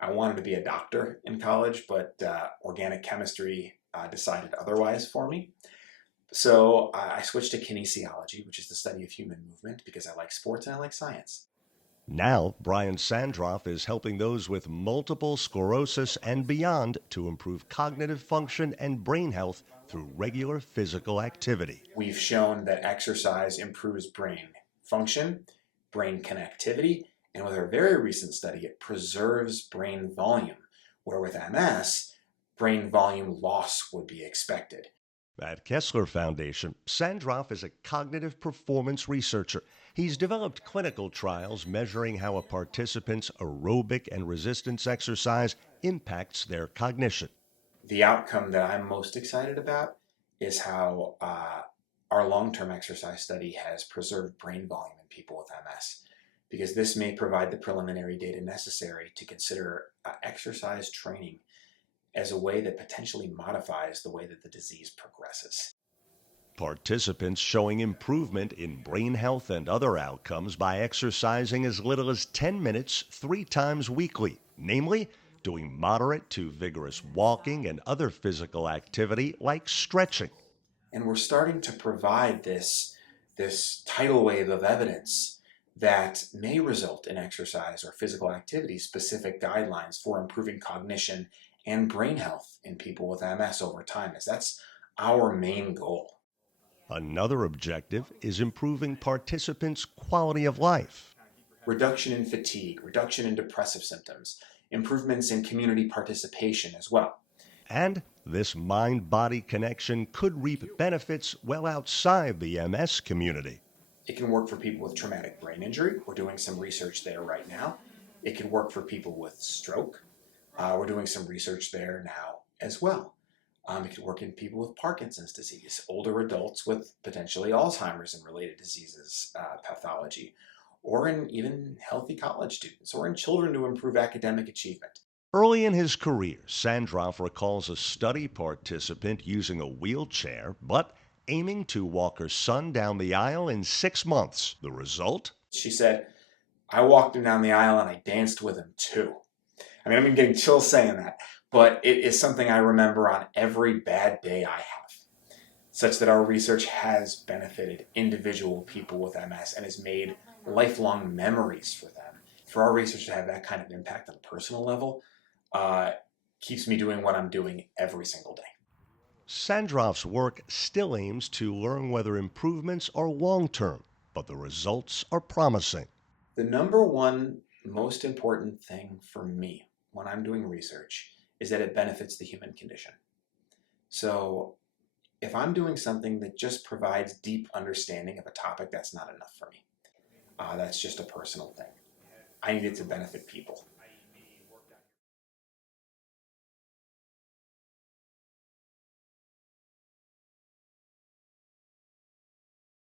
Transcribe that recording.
I wanted to be a doctor in college, but organic chemistry decided otherwise for me. So I switched to kinesiology, which is the study of human movement, because I like sports and I like science. Now, Brian Sandroff is helping those with multiple sclerosis and beyond to improve cognitive function and brain health through regular physical activity. We've shown that exercise improves brain function, brain connectivity, and with our very recent study, it preserves brain volume, where with MS, brain volume loss would be expected. At Kessler Foundation, Sandroff is a cognitive performance researcher. He's developed clinical trials measuring how a participant's aerobic and resistance exercise impacts their cognition. The outcome that I'm most excited about is how our long-term exercise study has preserved brain volume in people with MS, because this may provide the preliminary data necessary to consider exercise training as a way that potentially modifies the way that the disease progresses. Participants showing improvement in brain health and other outcomes by exercising as little as 10 minutes 3 times weekly, namely, doing moderate to vigorous walking and other physical activity like stretching. And we're starting to provide this tidal wave of evidence that may result in exercise or physical activity specific guidelines for improving cognition and brain health in people with MS over time, as that's our main goal. Another objective is improving participants' quality of life. Reduction in fatigue, reduction in depressive symptoms, improvements in community participation as well. And this mind-body connection could reap benefits well outside the MS community. It can work for people with traumatic brain injury. We're doing some research there right now. It can work for people with stroke. We're doing some research there now as well. It could work in people with Parkinson's disease, older adults with potentially Alzheimer's and related diseases pathology, or in even healthy college students, or in children to improve academic achievement. Early in his career, Sandroff recalls a study participant using a wheelchair, but aiming to walk her son down the aisle in 6 months. The result? She said, I walked him down the aisle and I danced with him too. I mean, I'm getting chills saying that, but it is something I remember on every bad day I have, such that our research has benefited individual people with MS and has made lifelong memories for them. For our research to have that kind of impact on a personal level uh, keeps me doing what I'm doing every single day. Sandroff's work still aims to learn whether improvements are long-term, but the results are promising. The number one most important thing for me when I'm doing research is that it benefits the human condition. So if I'm doing something that just provides deep understanding of a topic, that's not enough for me. That's just a personal thing. I need it to benefit people.